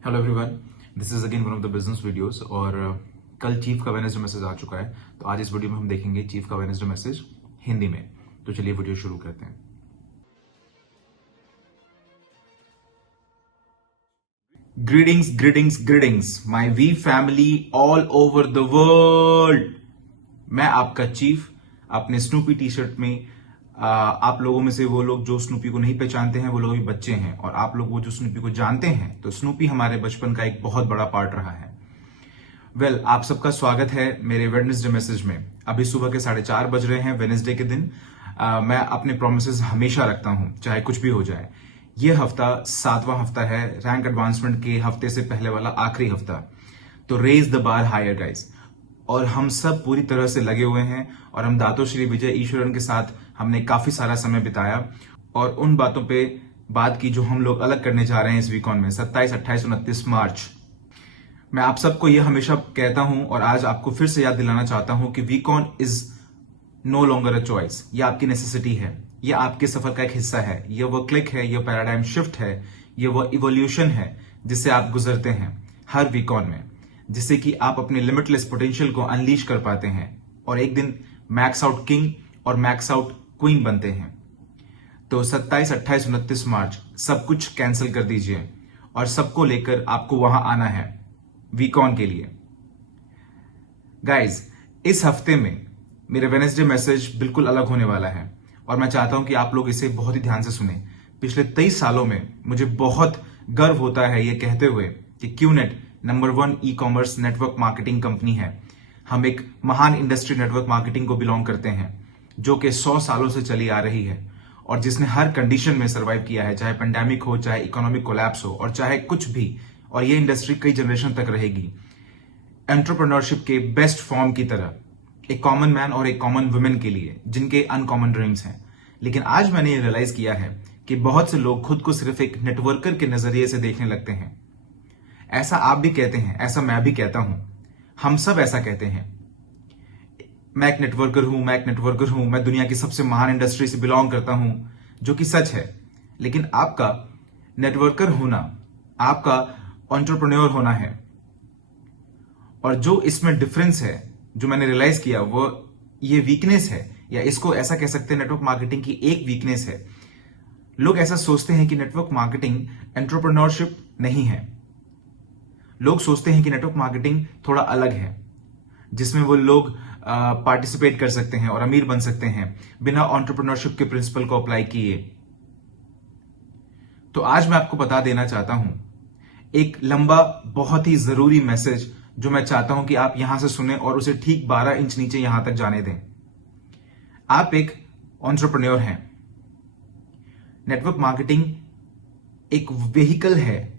Hello everyone, this is again one of the business videos. और कल chief का Wednesday message आ चुका है, तो आज इस वीडियो में हम देखेंगे चीफ का वेडनेसडे मैसेज हिंदी में। तो चलिए वीडियो शुरू करते हैं। Greetings greetings greetings my we family all over the world. मैं आपका चीफ अपने स्नूपी टी शर्ट में आप लोगों में से वो लोग जो स्नूपी को नहीं पहचानते हैं वो लोग भी बच्चे हैं, और आप लोग वो जो स्नूपी को जानते हैं, तो स्नूपी हमारे बचपन का एक बहुत बड़ा पार्ट रहा है। आप सबका स्वागत है मेरे वेडनेसडे मैसेज में। अभी सुबह के 4:30 बज रहे हैं वेडनेसडे के दिन। मैं अपने प्रोमिसेस हमेशा रखता हूं, चाहे कुछ भी हो जाए। ये हफ्ता 7वां हफ्ता है, रैंक एडवांसमेंट के हफ्ते से पहले वाला आखिरी हफ्ता। तो raise the bar higher guys, और हम सब पूरी तरह से लगे हुए हैं। और हम दातो श्री विजय ईश्वरन के साथ हमने काफी सारा समय बिताया, और उन बातों पे बात की जो हम लोग अलग करने जा रहे हैं इस वीकॉन में 27, 28, 29 मार्च। मैं आप सबको यह हमेशा कहता हूं, और आज आपको फिर से याद दिलाना चाहता हूं कि वीकॉन is no longer a choice. यह आपकी नेसेसिटी है, यह आपके सफर का एक हिस्सा है, यह वो क्लिक है, यह पैराडाइम शिफ्ट है, यह वो इवोल्यूशन है जिससे आप गुजरते हैं हर वीकॉन में, जिससे कि आप अपने लिमिटलेस पोटेंशियल को अनलीश कर पाते हैं और एक दिन मैक्स आउट किंग और मैक्स आउट क्वीन बनते हैं। तो 27, 28, 29 मार्च सब कुछ कैंसिल कर दीजिए और सबको लेकर आपको वहां आना है वीकॉन के लिए। गाइज, इस हफ्ते में मेरा वेडनेसडे मैसेज बिल्कुल अलग होने वाला है, और मैं चाहता हूं कि आप लोग इसे बहुत ही ध्यान से सुने। पिछले 23 सालों में मुझे बहुत गर्व होता है ये कहते हुए कि QNet number 1 e commerce network marketing company है। हम एक महान इंडस्ट्री नेटवर्क मार्केटिंग को बिलोंग करते हैं, जो कि 100 सालों से चली आ रही है और जिसने हर कंडीशन में सर्वाइव किया है, चाहे पेंडेमिक हो, चाहे इकोनॉमिक कोलैप्स हो, और चाहे कुछ भी। और ये इंडस्ट्री कई जनरेशन तक रहेगी। एंटरप्रेन्योरशिप के बेस्ट फॉर्म की तरह, एक कॉमन मैन और एक कॉमन वुमेन के लिए जिनके अनकॉमन ड्रीम्स हैं। लेकिन आज मैंने ये रियलाइज किया है कि बहुत से लोग खुद को सिर्फ एक नेटवर्कर के नजरिए से देखने लगते हैं। ऐसा आप भी कहते हैं, ऐसा मैं भी कहता हूं, हम सब ऐसा कहते हैं। मैं एक नेटवर्कर हूं, मैं एक नेटवर्कर हूं, मैं दुनिया की सबसे महान इंडस्ट्री से बिलोंग करता हूं, जो कि सच है। लेकिन आपका नेटवर्कर होना, आपका एंटरप्रेन्योर होना है। और जो इसमें डिफरेंस है, जो मैंने रियलाइज किया, वो ये वीकनेस है, या इसको ऐसा कह सकते हैं नेटवर्क मार्केटिंग की एक वीकनेस है। लोग ऐसा सोचते हैं कि नेटवर्क मार्केटिंग एंटरप्रेन्योरशिप नहीं है। लोग सोचते हैं कि नेटवर्क मार्केटिंग थोड़ा अलग है, जिसमें वो लोग पार्टिसिपेट कर सकते हैं और अमीर बन सकते हैं बिना एंटरप्रेन्योरशिप के प्रिंसिपल को अप्लाई किए। तो आज मैं आपको बता देना चाहता हूं एक लंबा, बहुत ही जरूरी मैसेज, जो मैं चाहता हूं कि आप यहां से सुने और उसे ठीक 12 इंच नीचे यहां तक जाने दें। आप एक एंटरप्रेन्योर हैं। नेटवर्क मार्केटिंग एक व्हीकल है,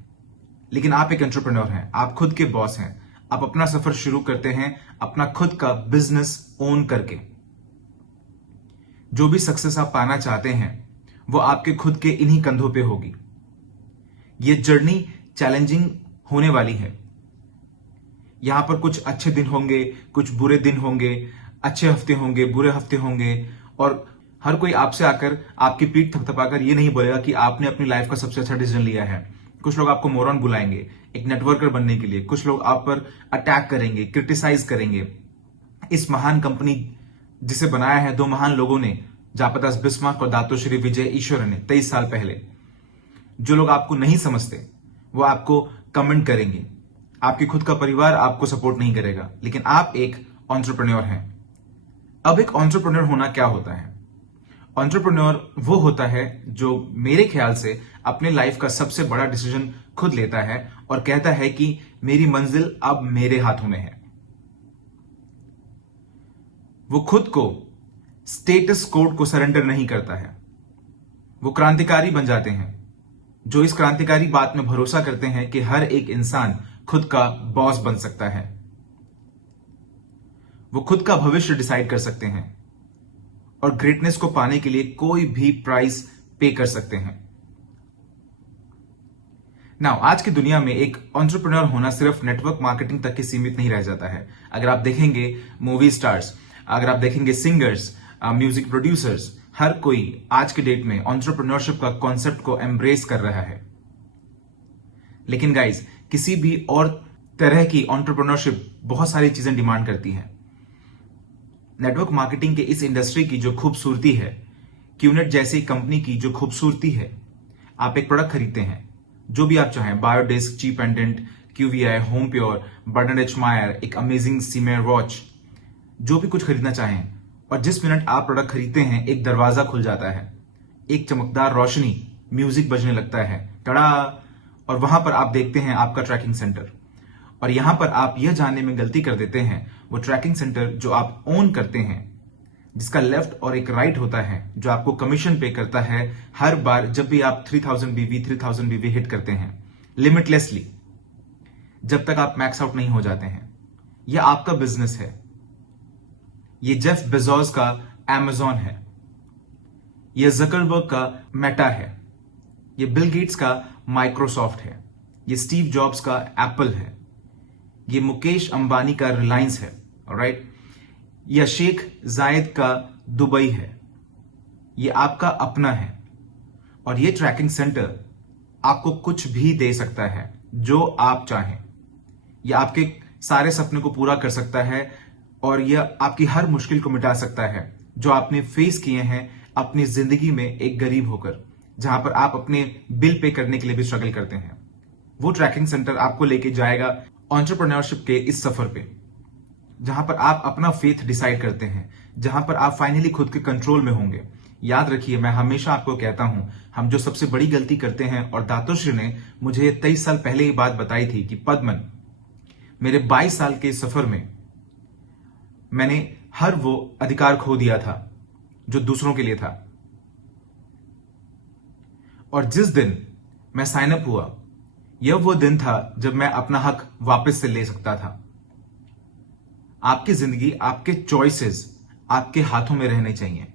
लेकिन आप एक एंटरप्रेन्योर हैं। आप खुद के बॉस हैं। आप अपना सफर शुरू करते हैं अपना खुद का बिजनेस ओन करके। जो भी सक्सेस आप पाना चाहते हैं, वो आपके खुद के इन्हीं कंधों पे होगी। ये जर्नी चैलेंजिंग होने वाली है। यहां पर कुछ अच्छे दिन होंगे, कुछ बुरे दिन होंगे, अच्छे हफ्ते होंगे, बुरे हफ्ते होंगे, और हर कोई आपसे आकर आपकी पीठ थपथपाकर ये नहीं बोलेगा कि आपने अपनी लाइफ का सबसे अच्छा डिसीजन लिया है। कुछ लोग आपको मोरन बुलाएंगे एक नेटवर्कर बनने के लिए। कुछ लोग आप पर अटैक करेंगे, क्रिटिसाइज करेंगे। इस महान कंपनी जिसे बनाया है दो महान लोगों ने, जापदास बिस्मार्क और दातो श्री विजय ईश्वरन ने 23 साल पहले। जो लोग आपको नहीं समझते वो आपको कमेंट करेंगे। आपकी खुद का परिवार आपको सपोर्ट नहीं करेगा, लेकिन आप एक एंटरप्रेन्योर हैं। अब एक एंटरप्रेन्योर होना क्या होता है? एंटरप्रेन्योर वो होता है जो मेरे ख्याल से अपने लाइफ का सबसे बड़ा डिसीजन खुद लेता है और कहता है कि मेरी मंजिल अब मेरे हाथों में है। वो खुद को स्टेटस कोड को सरेंडर नहीं करता है। वो क्रांतिकारी बन जाते हैं, जो इस क्रांतिकारी बात में भरोसा करते हैं कि हर एक इंसान खुद का बॉस बन सकता है। वो खुद का भविष्य डिसाइड कर सकते हैं और ग्रेटनेस को पाने के लिए कोई भी प्राइस पे कर सकते हैं। नाउ, आज की दुनिया में एक एंटरप्रेन्योर होना सिर्फ नेटवर्क मार्केटिंग तक ही सीमित नहीं रह जाता है। अगर आप देखेंगे मूवी स्टार्स, अगर आप देखेंगे सिंगर्स, म्यूजिक प्रोड्यूसर्स, हर कोई आज के डेट में एंटरप्रेन्योरशिप का कॉन्सेप्ट को एम्ब्रेस कर रहा है। लेकिन गाइज, किसी भी और तरह की एंटरप्रेन्योरशिप बहुत सारी चीजें डिमांड करती है। नेटवर्क मार्केटिंग के इस इंडस्ट्री की जो खूबसूरती है, क्यूनेट जैसी कंपनी की जो खूबसूरती है, आप एक प्रोडक्ट खरीदते हैं, जो भी आप चाहें, बायोडिस्क, ची pendant, QVI, home pure, Burton H मायर, एक अमेजिंग सीमेर वॉच, जो भी कुछ खरीदना चाहें, और जिस मिनट आप प्रोडक्ट खरीदते हैं एक दरवाजा खुल जाता है, एक चमकदार रोशनी, म्यूजिक बजने लगता है, टड़ा, और वहां पर आप देखते हैं आपका ट्रैकिंग सेंटर। और यहां पर आप यह जानने में गलती कर देते हैं, वो ट्रैकिंग सेंटर जो आप ओन करते हैं, जिसका लेफ्ट और एक राइट होता है, जो आपको कमीशन पे करता है हर बार जब भी आप 3000 BV हिट करते हैं, लिमिटलेसली, जब तक आप मैक्स आउट नहीं हो जाते हैं। यह आपका बिजनेस है। ये जेफ बेजोस का Amazon है, यह जकरबर्ग का मेटा है, यह बिल गेट्स का माइक्रोसॉफ्ट है, यह स्टीव जॉब्स का एप्पल है, यह मुकेश अंबानी का रिलायंस है, ऑलराइट, यह शेख जायद का दुबई है। यह आपका अपना है। और यह ट्रैकिंग सेंटर आपको कुछ भी दे सकता है जो आप चाहें। यह आपके सारे सपने को पूरा कर सकता है और यह आपकी हर मुश्किल को मिटा सकता है जो आपने फेस किए हैं अपनी जिंदगी में एक गरीब होकर, जहां पर आप अपने बिल पे करने के लिए भी स्ट्रगल करते हैं। वो ट्रैकिंग सेंटर आपको लेके जाएगा एंटरप्रेन्योरशिप के इस सफर पे, जहां पर आप अपना फेथ डिसाइड करते हैं, जहां पर आप फाइनली खुद के कंट्रोल में होंगे। याद रखिए, मैं हमेशा आपको कहता हूं, हम जो सबसे बड़ी गलती करते हैं, और दातोश्री ने मुझे 23 साल पहले ही बात बताई थी कि पद्मन, मेरे 22 साल के सफर में मैंने हर वो अधिकार खो दिया था जो दूसरों के लिए था। और जिस दिन मैं साइन अप हुआ, यह वो दिन था जब मैं अपना हक वापस से ले सकता था। आपकी जिंदगी, आपके चॉइसेस आपके हाथों में रहने चाहिए,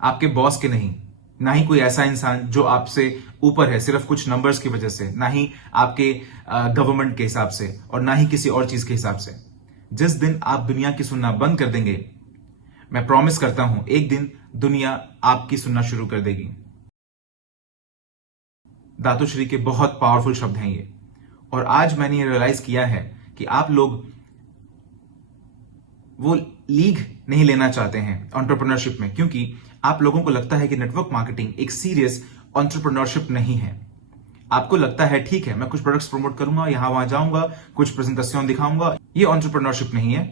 आपके बॉस के नहीं, ना ही कोई ऐसा इंसान जो आपसे ऊपर है सिर्फ कुछ नंबर्स की वजह से, ना ही आपके गवर्नमेंट के हिसाब से, और ना ही किसी और चीज के हिसाब से। जिस दिन आप दुनिया की सुनना बंद कर देंगे, मैं प्रॉमिस करता हूं, एक दिन दुनिया आपकी सुनना शुरू कर देगी। दातोश्री के बहुत पावरफुल शब्द हैं ये। और आज मैंने ये रियलाइज किया है कि आप लोग वो लीग नहीं लेना चाहते हैं एंटरप्रेन्योरशिप में, क्योंकि आप लोगों को लगता है कि नेटवर्क मार्केटिंग एक सीरियस एंटरप्रेन्योरशिप नहीं है। आपको लगता है ठीक है, मैं कुछ प्रोडक्ट्स प्रमोट करूंगा, यहां वहां जाऊंगा, कुछ प्रेजेंटेशन दिखाऊंगा, ये एंटरप्रेन्योरशिप नहीं है।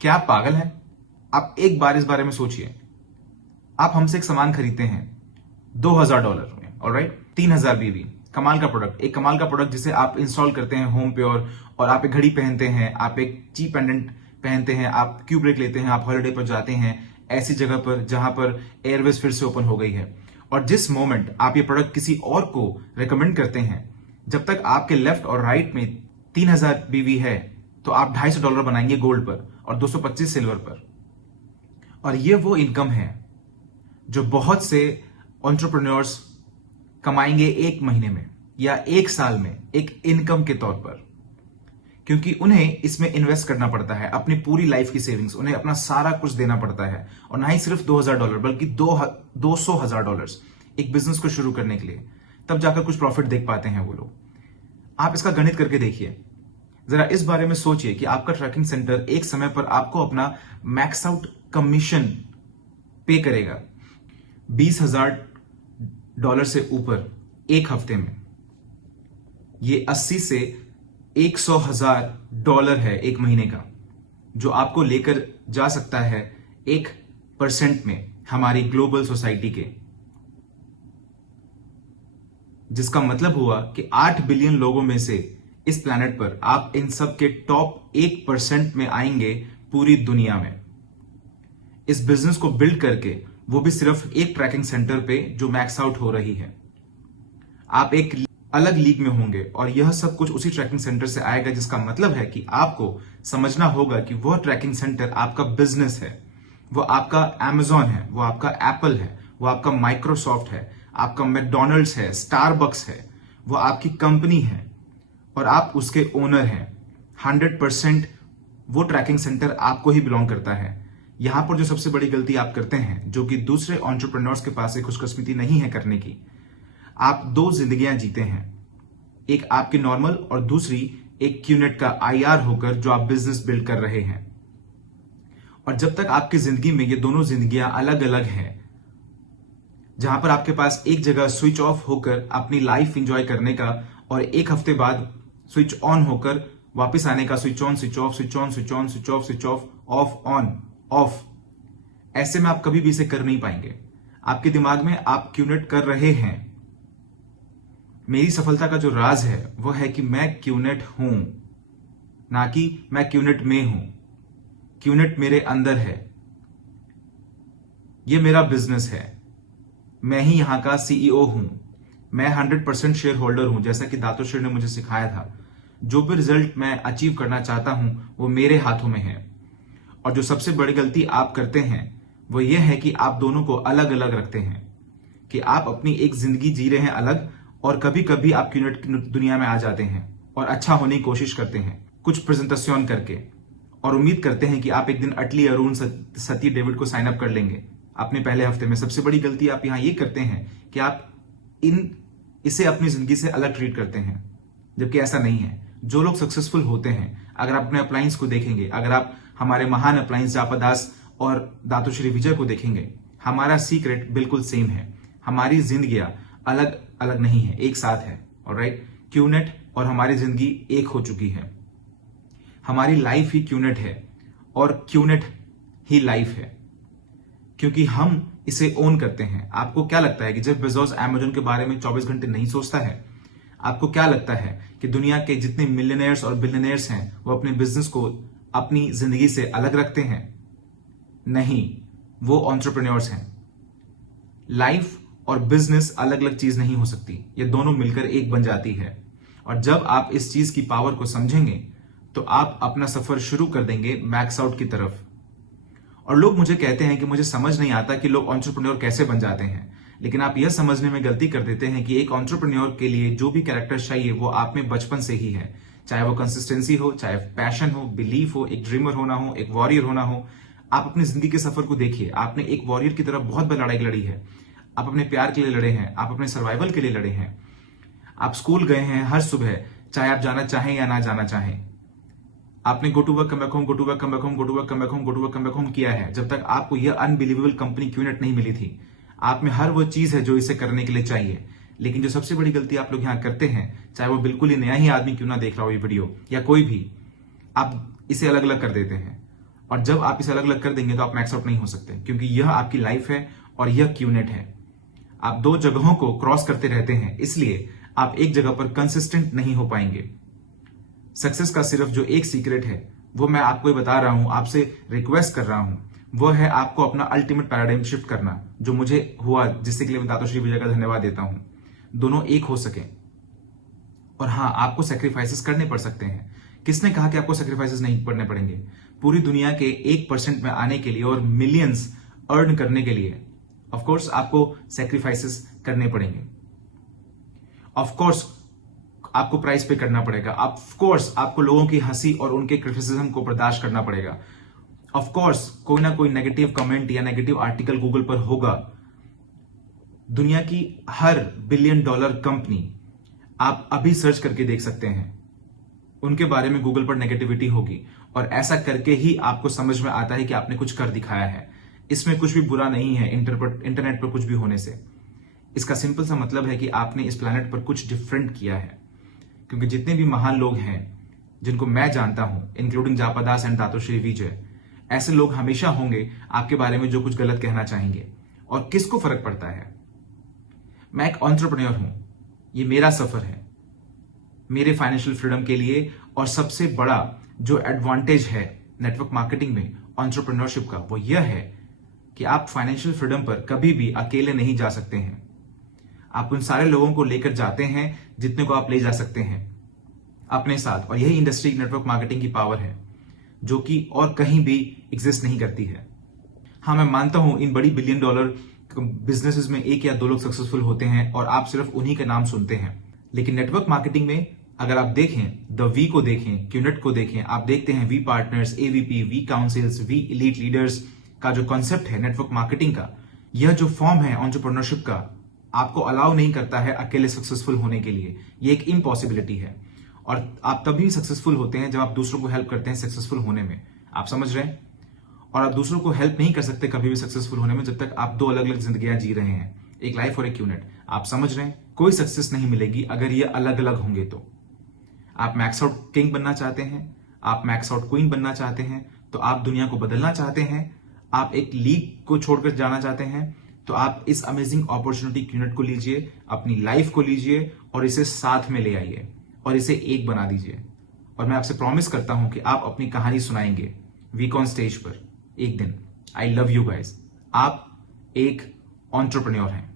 क्या आप पागल हैं? आप एक बार इस बारे में सोचिए। आप हमसे एक सामान खरीदते हैं $2000 में, ऑलराइट, 3000 BV, कमाल का प्रोडक्ट, एक कमाल का प्रोडक्ट जिसे आप इंस्टॉल करते हैं होम प्योर, और आप एक घड़ी पहनते हैं, आप एक ची पेंडेंट पहनते हैं, आप क्यू ब्रेक लेते हैं, आप हॉलिडे पर जाते हैं ऐसी जगह पर जहां पर एयरवेज फिर से ओपन हो गई है। और जिस मोमेंट आप ये प्रोडक्ट किसी और को रेकमेंड करते हैं, जब तक आपके लेफ्ट और राइट में 3000 BV है, तो आप $250 बनाएंगे गोल्ड पर और 225 सिल्वर पर। और ये वो इनकम है जो बहुत से एंटरप्रेन्योर्स कमाएंगे एक महीने में या एक साल में एक इनकम के तौर पर, क्योंकि उन्हें इसमें इन्वेस्ट करना पड़ता है, अपनी पूरी लाइफ की सेविंग्स, उन्हें अपना सारा कुछ देना पड़ता है। और ना ही सिर्फ $2000 बल्कि $200,000 एक बिजनेस को शुरू करने के लिए, तब जाकर कुछ प्रॉफिट देख पाते हैं वो लोग। आप इसका गणित करके देखिए, जरा इस बारे में सोचिए कि आपका ट्रैकिंग सेंटर एक समय पर आपको अपना मैक्स आउट कमीशन पे करेगा $20,000 से ऊपर एक हफ्ते में। ये 80 से $100,000 है एक महीने का, जो आपको लेकर जा सकता है 1% में हमारी ग्लोबल सोसाइटी के, जिसका मतलब हुआ कि 8 बिलियन लोगों में से इस प्लैनेट पर आप इन सब के टॉप 1% में आएंगे पूरी दुनिया में। इस बिजनेस को बिल्ड करके, वो भी सिर्फ एक ट्रैकिंग सेंटर पे जो मैक्स आउट हो रही है। आप एक अलग लीग में होंगे और यह सब कुछ उसी ट्रैकिंग सेंटर से आएगा, जिसका मतलब है कि आपको समझना होगा कि वह ट्रैकिंग सेंटर आपका बिजनेस है, वो आपका Amazon है, वो आपका एप्पल है, वो आपका माइक्रोसॉफ्ट है, आपका मैकडॉनल्ड्स है, स्टारबक्स है, वो आपकी कंपनी है और आप उसके ओनर हैं। 100% वो ट्रैकिंग सेंटर आपको ही बिलोंग करता है। यहां पर जो सबसे बड़ी गलती आप करते हैं, जो कि दूसरे एंटरप्रेन्योर्स के पास एक खुशकिस्मती नहीं है करने की, आप दो जिंदगियां जीते हैं, एक आपकी नॉर्मल और दूसरी एक क्यूनेट का आईआर होकर जो आप बिजनेस बिल्ड कर रहे हैं। और जब तक आपकी जिंदगी में ये दोनों जिंदगियां अलग अलग हैं, जहां पर आपके पास एक जगह स्विच ऑफ होकर अपनी लाइफ एंजॉय करने का और एक हफ्ते बाद स्विच ऑन होकर वापस आने का, switch on switch off switch on switch on switch off switch off of on off, ऐसे में आप कभी भी इसे कर नहीं पाएंगे। आपके दिमाग में आप क्यूनेट कर रहे हैं। मेरी सफलता का जो राज है वो है कि मैं क्यूनेट हूं, ना कि मैं क्यूनेट में हूं। क्यूनेट मेरे अंदर है, ये मेरा बिजनेस है, मैं ही यहां का सीईओ हूं, मैं 100% शेयर होल्डर हूं। जैसा कि दातोश्री ने मुझे सिखाया था, जो भी रिजल्ट मैं अचीव करना चाहता हूं वो मेरे हाथों में है। और जो सबसे बड़ी गलती आप करते हैं वो ये है कि आप दोनों को अलग अलग रखते हैं, कि आप अपनी एक जिंदगी जी रहे हैं अलग, और कभी कभी आप क्यूनेट दुनिया में आ जाते हैं और अच्छा होने की कोशिश करते हैं कुछ प्रेजेंटेशन करके, और उम्मीद करते हैं कि आप एक दिन अटली, अरुण, सती, डेविड को साइन अप कर लेंगे अपने पहले हफ्ते में। सबसे बड़ी गलती आप यहां ये करते हैं कि आप इसे अपनी जिंदगी से अलग ट्रीट करते हैं, जबकि ऐसा नहीं है। जो लोग सक्सेसफुल होते हैं, अगर आप अपने अपलायंस को देखेंगे, अगर आप हमारे महान अपलायंस जापा दास और दातोश्री विजय को देखेंगे, हमारा सीक्रेट बिल्कुल सेम है। हमारी जिंदगियां अलग अलग नहीं है, एक साथ है। ऑलराइट, क्यूनेट और हमारी जिंदगी एक हो चुकी है। हमारी लाइफ ही क्यूनेट है और क्यूनेट ही लाइफ है, क्योंकि हम इसे ओन करते हैं। आपको क्या लगता है कि जेफ बेजोस अमेज़न के बारे में 24 घंटे नहीं सोचता है? आपको क्या लगता है कि दुनिया के जितने मिलियनेयर्स और बिलियनेयर्स हैं वो अपने बिजनेस को अपनी जिंदगी से अलग रखते हैं? नहीं, वो एंटरप्रेन्योर्स हैं। लाइफ और बिजनेस अलग अलग चीज नहीं हो सकती, ये दोनों मिलकर एक बन जाती है। और जब आप इस चीज की पावर को समझेंगे तो आप अपना सफर शुरू कर देंगे मैक्स आउट की तरफ। और लोग मुझे कहते हैं कि मुझे समझ नहीं आता कि लोग एंटरप्रेन्योर कैसे बन जाते हैं, लेकिन आप यह समझने में गलती कर देते हैं कि एक एंटरप्रेन्योर के लिए जो भी कैरेक्टर चाहिए वो आप में बचपन से ही है। चाहे वो कंसिस्टेंसी हो, चाहे पैशन हो, बिलीफ हो, एक ड्रीमर होना हो, एक वॉरियर होना हो। आप अपनी जिंदगी के सफर को देखिए, आपने एक वॉरियर की तरफ बहुत बड़ी लड़ाई लड़ी है। आप अपने प्यार के लिए लड़े हैं, आप अपने सर्वाइवल के लिए लड़े हैं, आप स्कूल गए हैं हर सुबह, चाहे आप जाना चाहें या ना जाना चाहें। आपने go to work, come back home, go to work, come back home, go to work, come back home, go to work, come back home किया है, जब तक आपको यह अनबिलीवेबल कंपनी क्यूनेट नहीं मिली थी। आप में हर वो चीज है जो इसे करने के लिए चाहिए। लेकिन जो सबसे बड़ी गलती आप लोग यहां करते हैं, चाहे वो बिल्कुल ही नया ही आदमी क्यों ना देख रहा हो ये वीडियो, या कोई भी, आप इसे अलग अलग कर देते हैं। और जब आप इसे अलग अलग कर देंगे तो आप मैक्स आउट नहीं हो सकते, क्योंकि यह आपकी लाइफ है और यह क्यूनेट है। आप दो जगहों को क्रॉस करते रहते हैं, इसलिए आप एक जगह पर कंसिस्टेंट नहीं हो पाएंगे। सक्सेस का सिर्फ जो एक सीक्रेट है वो मैं आपको बता रहा हूं, आपसे रिक्वेस्ट कर रहा हूं, वो है आपको अपना अल्टीमेट पैराडाइम शिफ्ट करना, जो मुझे हुआ, जिसके लिए मैं दातोश्री विजय का धन्यवाद देता हूं। दोनों एक हो सके। और हाँ, आपको सेक्रीफाइसेस करने पड़ सकते हैं। किसने कहा कि आपको सेक्रीफाइसेस नहीं करने पड़ेंगे? पूरी दुनिया के 1% में आने के लिए और मिलियंस अर्न करने के लिए ऑफ कोर्स आपको सेक्रीफाइसेस करने पड़ेंगे। ऑफ कोर्स आपको प्राइस पे करना पड़ेगा। ऑफ कोर्स आपको लोगों की हंसी और उनके क्रिटिसिज्म को बर्दाश्त करना पड़ेगा। ऑफ कोर्स कोई ना कोई नेगेटिव कमेंट या नेगेटिव आर्टिकल गूगल पर होगा। दुनिया की हर $1 बिलियन कंपनी आप अभी सर्च करके देख सकते हैं, उनके बारे में गूगल पर नेगेटिविटी होगी, और ऐसा करके ही आपको समझ में आता है कि आपने कुछ कर दिखाया है। इसमें कुछ भी बुरा नहीं है इंटरनेट पर कुछ भी होने से। इसका सिंपल सा मतलब है कि आपने इस प्लैनेट पर कुछ डिफरेंट किया है। क्योंकि जितने भी महान लोग हैं जिनको मैं जानता हूं, इंक्लूडिंग जापा दास एंड दातोश्री विजय, ऐसे लोग हमेशा होंगे आपके बारे में जो कुछ गलत कहना चाहेंगे। और किसको फर्क पड़ता है? मैं एक एंटरप्रेन्योर हूं, ये मेरा सफर है, मेरे फाइनेंशियल फ्रीडम के लिए। और सबसे बड़ा जो एडवांटेज है नेटवर्क मार्केटिंग में एंटरप्रेन्योरशिप का, वो यह है कि आप फाइनेंशियल फ्रीडम पर कभी भी अकेले नहीं जा सकते हैं। आप उन सारे लोगों को लेकर जाते हैं जितने को आप ले जा सकते हैं अपने साथ। और यही इंडस्ट्री नेटवर्क मार्केटिंग की पावर है, जो कि और कहीं भी एग्जिस्ट नहीं करती है। हाँ, मैं मानता हूं इन बड़ी $1 बिलियन बिजनेसेस में 1 या 2 लोग सक्सेसफुल होते हैं और आप सिर्फ उन्हीं के नाम सुनते हैं। लेकिन नेटवर्क मार्केटिंग में अगर आप देखें, द वी को देखें, क्यूनेट को देखें, आप देखते हैं V partners, AVP, V councils, V elite leaders का जो कॉन्सेप्ट है नेटवर्क मार्केटिंग का, यह जो फॉर्म है एंटरप्रेन्योरशिप का, आपको अलाउ नहीं करता है अकेले सक्सेसफुल होने के लिए। ये एक इम्पॉसिबिलिटी है। और आप तभी सक्सेसफुल होते हैं जब आप दूसरों को हेल्प करते हैं सक्सेसफुल होने में। आप समझ रहे हैं? और आप दूसरों को हेल्प नहीं कर सकते कभी भी सक्सेसफुल होने में जब तक आप दो अलग अलग जिंदगियां जी रहे हैं, एक लाइफ और एक यूनिट। आप समझ रहे हैं? कोई सक्सेस नहीं मिलेगी अगर ये अलग अलग होंगे तो। आप मैक्स आउट किंग बनना चाहते हैं, आप मैक्स आउट क्वीन बनना चाहते हैं, तो आप दुनिया को बदलना चाहते हैं, आप एक लीग को छोड़कर जाना चाहते हैं, तो आप इस अमेजिंग अपॉर्चुनिटी यूनिट को लीजिए, अपनी लाइफ को लीजिए और इसे साथ में ले आइए और इसे एक बना दीजिए। और मैं आपसे प्रॉमिस करता हूं कि आप अपनी कहानी सुनाएंगे वीक ऑन स्टेज पर एक दिन। I love you guys. आप एक एंटरप्रेन्योर हैं।